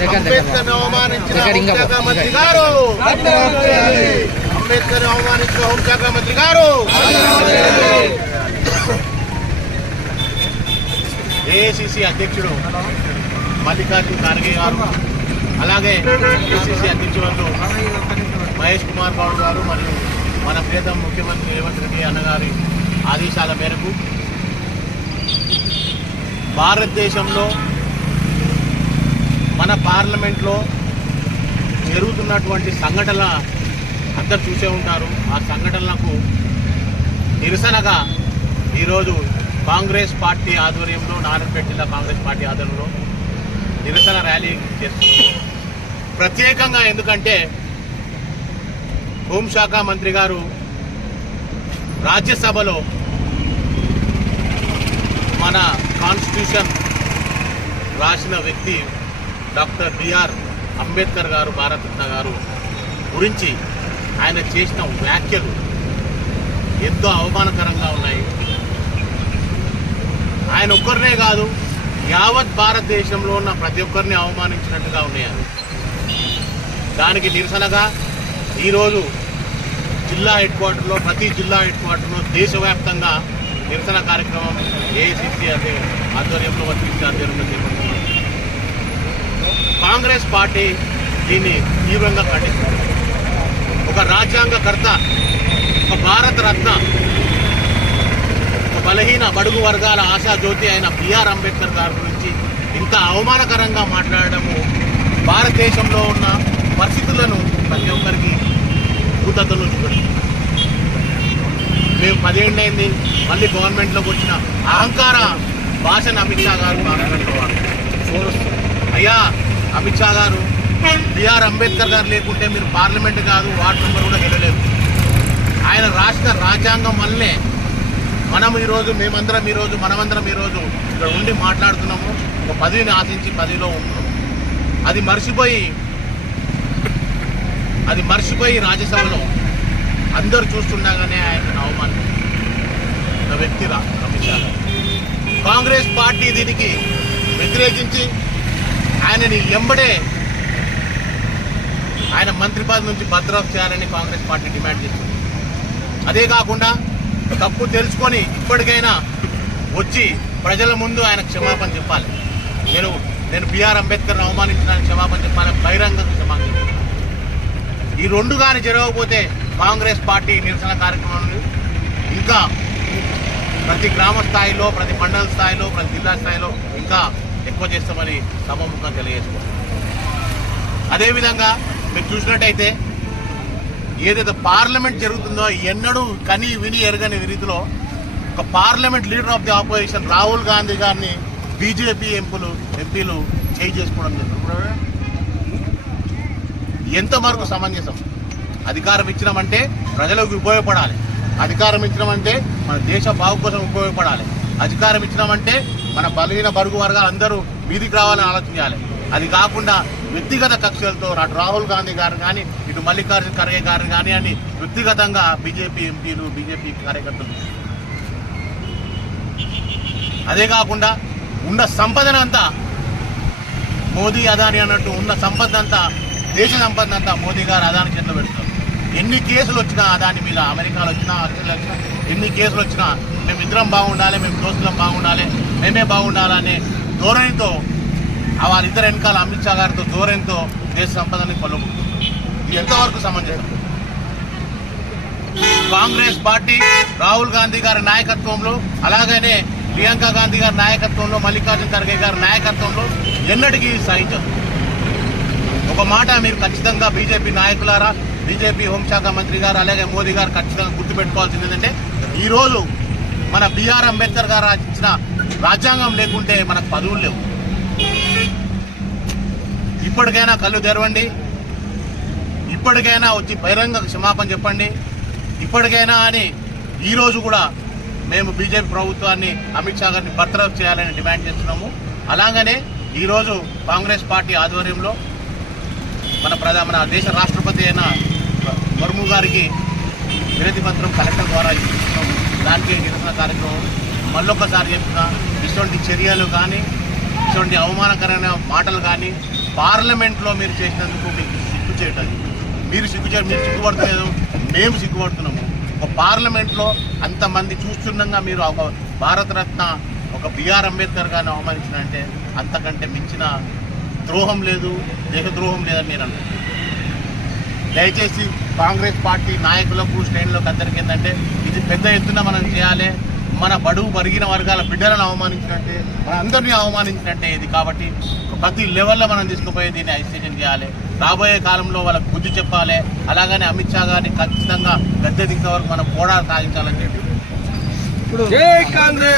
అంబేద్కర్ అవమానించిన హోంశాఖ మంత్రి గారు. అంబేద్కర్ అవమానించిన హోంశాఖ మంత్రి గారు. ఏఐసిసి అధ్యక్షుడు మల్లికార్జున ఖార్గే గారు అలాగే ఏసీసీ అధ్యక్షులు మహేష్ కుమార్ గౌడ్ గారు మరియు మన ప్రియతమ ముఖ్యమంత్రి రేవంత్ రెడ్డి అన్నగారి ఆదేశాల మేరకు భారతదేశంలో మన పార్లమెంట్లో జరుగుతున్నటువంటి సంఘటనల అందరు చూసే ఉంటారు. ఆ సంఘటనలకు నిరసనగా ఈరోజు కాంగ్రెస్ పార్టీ ఆధ్వర్యంలో నారాయణపేట జిల్లా కాంగ్రెస్ పార్టీ ఆధ్వర్యంలో నిరసన ర్యాలీ చేస్తున్నారు. ప్రత్యేకంగా ఎందుకంటే హోంశాఖ మంత్రి గారు రాజ్యసభలో మన కాన్స్టిట్యూషన్ రాసిన వ్యక్తి డాక్టర్ బిఆర్ అంబేద్కర్ గారు భారతరత్న గారు గురించి ఆయన చేసిన వ్యాఖ్యలు ఎంతో అవమానకరంగా ఉన్నాయి. ఆయన ఒక్కరినే కాదు యావత్ భారతదేశంలో ఉన్న ప్రతి ఒక్కరిని అవమానించినట్టుగా ఉన్నాయి దానికి నిరసనగా ఈరోజు జిల్లా హెడ్ క్వార్టర్లో ప్రతి జిల్లా హెడ్ క్వార్టర్లో దేశవ్యాప్తంగా నిరసన కార్యక్రమం ఏఐసిసి అదే ఆధ్వర్యంలో వర్తించారు. ఆధ్వర్యంలో కాంగ్రెస్ పార్టీ దీన్ని తీవ్రంగా ఖండిస్తుంది. ఒక రాజ్యాంగకర్త ఒక భారత రత్న ఒక బలహీన బడుగు వర్గాల ఆశాజ్యోతి అయిన బిఆర్ అంబేద్కర్ గారి గురించి ఇంత అవమానకరంగా మాట్లాడడము భారతదేశంలో ఉన్న పరిస్థితులను ప్రతి ఒక్కరికి భూతత్వం చూపెడుతుంది. మేము పదేళ్ళైంది మళ్ళీ గవర్నమెంట్లోకి వచ్చిన అహంకార భాషను అమిత్ షా గారు మాట్లాడుకోవాలి అయ్యా అమిత్ షా గారు బిఆర్ అంబేద్కర్ గారు లేకుంటే మీరు పార్లమెంట్ కాదు వార్డు మెంబర్ కూడా గెలలేదు ఆయన రాష్ట్ర రాజ్యాంగం వల్లే మనం ఈరోజు మేమందరం ఈరోజు మనమందరం ఈరోజు ఇక్కడ ఉండి మాట్లాడుతున్నాము. ఒక పదవిని ఆశించి పదవిలో ఉంటున్నాము అది మర్చిపోయి అది మర్చిపోయి రాజ్యసభలో అందరు చూస్తుండగానే ఆయన అవమానం. వ్యక్తి రా కాంగ్రెస్ పార్టీ దీనికి వ్యతిరేకించి ఆయనని ఎంబడే ఆయన మంత్రి పదవి నుంచి బర్తరఫ్ చేయాలని కాంగ్రెస్ పార్టీ డిమాండ్ చేసింది అదే కాకుండా తప్పు తెలుసుకొని ఇప్పటికైనా వచ్చి ప్రజల ముందు ఆయన క్షమాపణ చెప్పాలి. నేను నేను బిఆర్ అంబేద్కర్ని అవమానించడానికి క్షమాపణ చెప్పాలి బహిరంగంగా క్షమాపణ చెప్పాలి. ఈ రెండు కానీ జరగకపోతే కాంగ్రెస్ పార్టీ నిరసన కార్యక్రమాలు ఇంకా ప్రతి గ్రామ స్థాయిలో ప్రతి మండల స్థాయిలో ప్రతి జిల్లా స్థాయిలో ఇంకా ఎక్కువ చేస్తామని సభాముఖంగా తెలియజేసుకుంటాం అదేవిధంగా మీరు చూసినట్టయితే ఏదైతే పార్లమెంట్ జరుగుతుందో ఎన్నడూ కని విని ఎరగని రీతిలో ఒక parliament leader of the opposition Rahul Gandhi గారిని బీజేపీ ఎంపులు ఎంపీలు చేయి చేసుకోవడం జరిగింది. ఎంతవరకు సమంజసం? అధికారం ఇచ్చినామంటే ప్రజలకు ఉపయోగపడాలి. అధికారం ఇచ్చినామంటే మన దేశ బాగు కోసం ఉపయోగపడాలి. అధికారం ఇచ్చినామంటే మన బలహీన బరుగు వర్గాలు అందరూ వీధికి రావాలని ఆలోచించాలి. అది కాకుండా వ్యక్తిగత కక్షలతో అటు రాహుల్ గాంధీ గారు కానీ ఇటు మల్లికార్జున ఖర్గే గారు కానీ అని వ్యక్తిగతంగా బీజేపీ ఎంపీలు బీజేపీ కార్యకర్తలు. అదే కాకుండా ఉన్న సంపదనంతా మోదీ అదాని అన్నట్టు ఉన్న సంపద అంతా దేశ సంపద అంతా మోదీ గారు అదాని చేతిలో ఎన్ని కేసులు వచ్చినా దాని మీద అమెరికాలో వచ్చినా ఆస్ట్రేలియా వచ్చినా ఎన్ని కేసులు వచ్చినా మేము ఇద్దరం బాగుండాలి మేము దోస్తులం బాగుండాలి మేమే బాగుండాలనే ధోరణితో వారిద్దరు వెనకాల అమిత్ షా గారితో ధోరణితో దేశ సంపదని కొల్లగొడుతుంది ఇది ఎంతవరకు సమంజసం? కాంగ్రెస్ పార్టీ రాహుల్ గాంధీ గారి నాయకత్వంలో అలాగనే ప్రియాంక గాంధీ గారి నాయకత్వంలో మల్లికార్జున ఖర్గే గారి నాయకత్వంలో ఎన్నటికీ సహించదు. ఒక మాట మీరు ఖచ్చితంగా బీజేపీ నాయకులారా బీజేపీ హోంశాఖ మంత్రి గారు అలాగే మోదీ గారు ఖచ్చితంగా గుర్తుపెట్టుకోవాల్సింది ఏంటంటే ఈరోజు మన బిఆర్ అంబేద్కర్ గారు ఇచ్చిన రాజ్యాంగం లేకుంటే మనకు పదవులు లేవు. ఇప్పటికైనా కళ్ళు తెరవండి. ఇప్పటికైనా వచ్చి బహిరంగ క్షమాపణ చెప్పండి. ఇప్పటికైనా అని ఈరోజు కూడా మేము బీజేపీ ప్రభుత్వాన్ని అమిత్ షా గారిని బర్తరఫ్ చేయాలని డిమాండ్ చేస్తున్నాము. అలాగనే ఈరోజు కాంగ్రెస్ పార్టీ ఆధ్వర్యంలో మన ప్రధా మన దేశ రాష్ట్రపతి అయిన ముర్ము గారికి వినతి పత్రం కలెక్టర్ ద్వారా దానికి నిరసన కార్యక్రమం. మళ్ళొక్కసారి చెప్తున్నా ఇటువంటి చర్యలు కానీ ఇటువంటి అవమానకరమైన మాటలు కానీ పార్లమెంట్లో మీరు చేసినందుకు మీకు సిగ్గు చేయటం. మీరు సిగ్గు చేయడం మీరు సిగ్గుపడతలేదు మేము సిగ్గుపడుతున్నాము. ఒక పార్లమెంట్లో అంతమంది చూస్తుండగా మీరు ఒక భారతరత్న ఒక బిఆర్ అంబేద్కర్ గారిని అవమానించినంటే అంతకంటే మించిన ద్రోహం లేదు దేశద్రోహం లేదని నేను అనుకుంటున్నాను దయచేసి కాంగ్రెస్ పార్టీ నాయకులకు శ్రేణులకు అందరికీ ఏంటంటే ఇది పెద్ద ఎత్తున మనం చేయాలి. మన బడుగు బరిగిన వర్గాల బిడ్డలను అవమానించినట్టే మన అందరినీ అవమానించినట్టే ఇది కాబట్టి ప్రతి లెవెల్లో మనం తీసుకుపోయి దీన్ని ఐశ్వర్యం చేయాలి. రాబోయే కాలంలో వాళ్ళకు బుద్ధి చెప్పాలి. అలాగనే అమిత్ షా గారిని ఖచ్చితంగా గద్దె దింకే వరకు మనం పోరాట సాగించాలని చెప్పి. జై కాంగ్రెస్!